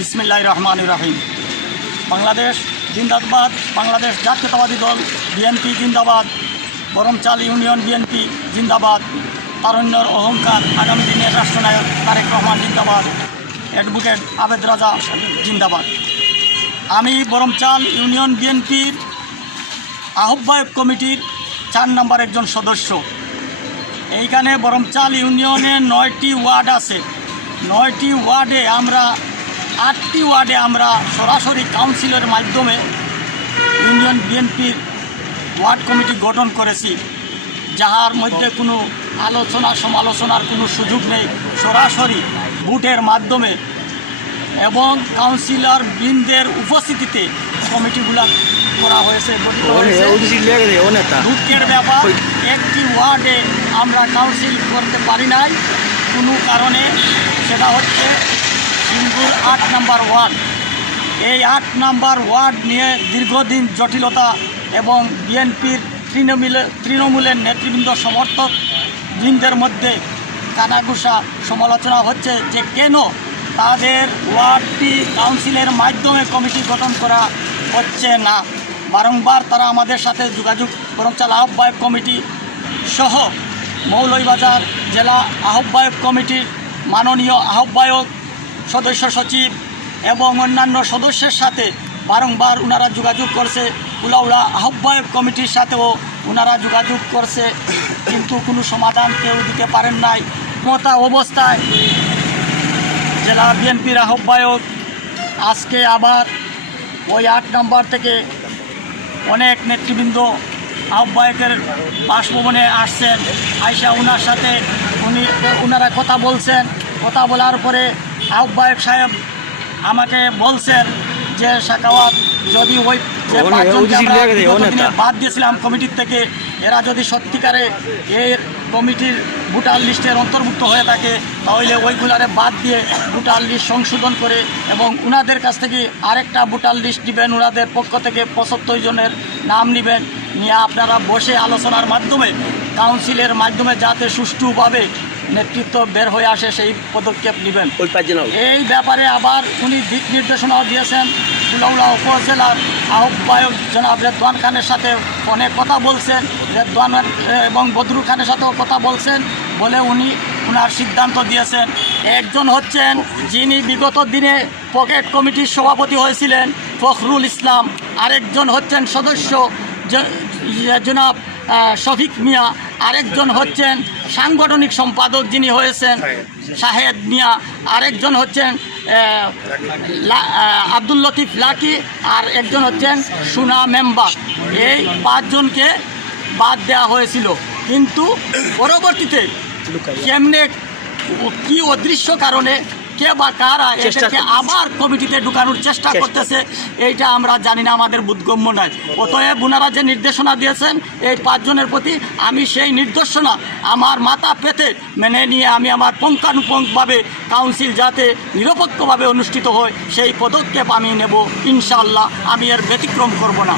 বিসমিল্লাহ রহমান রাহিম বাংলাদেশ জিন্দাবাদ, বাংলাদেশ জাতীয়তাবাদী দল, বিএনপি জিন্দাবাদ, বরমচাল ইউনিয়ন বিএনপি জিন্দাবাদ, তারণ্যর অহংকার আগামী দিনের রাষ্ট্রনায়ক তারেক রহমান জিন্দাবাদ, অ্যাডভোকেট আবেদ রাজা জিন্দাবাদ। আমি বরমচাল ইউনিয়ন বিএনপির আহ্বায়ক কমিটির চার নম্বর একজন সদস্য। এইখানে বরমচাল ইউনিয়নে নয়টি ওয়ার্ড আছে। নয়টি ওয়ার্ডে আমরা আটটি ওয়ার্ডে আমরা সরাসরি কাউন্সিলের মাধ্যমে ইউনিয়ন বিএনপির ওয়ার্ড কমিটি গঠন করেছি যাহার মধ্যে কোনো আলোচনা সমালোচনার কোনো সুযোগ নেই। সরাসরি ভোটের মাধ্যমে এবং কাউন্সিলর বৃন্দের উপস্থিতিতে কমিটিগুলা করা হয়েছে দুঃখের ব্যাপার একটি ওয়ার্ডে আমরা কাউন্সিল করতে পারি নাই। কোনো কারণে সেটা হচ্ছে সিঙ্গুর আট নাম্বার ওয়ার্ড। এই আট নাম্বার ওয়ার্ড নিয়ে দীর্ঘদিন জটিলতা এবং বিএনপির তৃণমূলের তৃণমূলের নেতৃবৃন্দ সমর্থক বৃন্দের মধ্যে কানাঘুষা সমালোচনা হচ্ছে যে কেন তাদের ওয়ার্ডটি কাউন্সিলের মাধ্যমে কমিটি গঠন করা হচ্ছে না। বারংবার তারা আমাদের সাথে যোগাযোগ করমচাল আহ্বায়ক কমিটি সহ মৌলভীবাজার জেলা আহ্বায়ক কমিটির মাননীয় আহ্বায়ক সদস্য সচিব এবং অন্যান্য সদস্যের সাথে বারংবার ওনারা যোগাযোগ করছে। উলাউলা আহ্বায়ক কমিটির সাথেও ওনারা যোগাযোগ করছে। কিন্তু কোনো সমাধান কেউ দিতে পারেন নাই। মতা অবস্থায় জেলা বিএনপির আহ্বায়ক আজকে আবার ওই আট নম্বর থেকে অনেক নেতৃবৃন্দ আহ্বায়কের বাসভবনে আসছেন। আইসা ওনার সাথে উনি ওনারা কথা বলছেন। কথা বলার পরে আহ্বায়ক সাহেব আমাকে বলছেন যে শাকাওয়াত যদি ওই। বাদ দিয়েছিলাম কমিটির থেকে এরা যদি সত্যিকারে এর কমিটির ভোটার লিস্টের অন্তর্ভুক্ত হয়ে থাকে তাহলে ওইগুলারে বাদ দিয়ে ভোটার লিস্ট সংশোধন করে এবং ওনাদের কাছ থেকে আরেকটা ভোটার লিস্ট নেবেন ওনাদের পক্ষ থেকে পঁচাত্তর জনের নাম নেবেন নিয়ে আপনারা বসে আলোচনার মাধ্যমে কাউন্সিলের মাধ্যমে যাতে সুষ্ঠুভাবে নেতৃত্ব বের হয়ে আসে সেই পদক্ষেপ নেবেন। এই ব্যাপারে আবার উনি দিক নির্দেশনাও দিয়েছেন। কুলাউলা উপজেলার আহ্বায়ক জনাব রেদওয়ান খানের সাথে অনেক কথা বলছেন। রেদওয়ান এবং বদরুল খানের সাথেও কথা বলছেন বলে উনি ওনার সিদ্ধান্ত দিয়েছেন। একজন হচ্ছেন যিনি বিগত দিনে পকেট কমিটির সভাপতি হয়েছিলেন ফখরুল ইসলাম। আরেকজন হচ্ছেন সদস্য জনাব শফিক মিয়া। আরেকজন হচ্ছেন সাংগঠনিক সম্পাদক যিনি হয়েছেন, শাহেদ মিয়া। আরেকজন হচ্ছেন আব্দুল লতিফ লাকি আর একজন হচ্ছেন সুনা মেম্বার। এই পাঁচজনকে বাদ দেওয়া হয়েছিল। কিন্তু পরবর্তীতে কেমনে কি অদৃশ্য কারণে কে বা কারা এদেরকে আবার কমিটিতে ঢুকানোর চেষ্টা চেষ্টা। করতেছে। এইটা আমরা জানি না আমাদের বোধগম্য নয়। অতএব ওনারা যে নির্দেশনা দিয়েছেন এই পাঁচজনের প্রতি আমি সেই নির্দেশনা আমার মাথা পেতে মেনে নিয়ে আমি আমার পুঙ্খানুপুঙ্খভাবে কাউন্সিল যাতে নিরপেক্ষভাবে অনুষ্ঠিত হয় সেই পদক্ষেপ আমি নেব ইনশাল্লাহ আমি এর ব্যতিক্রম করব না।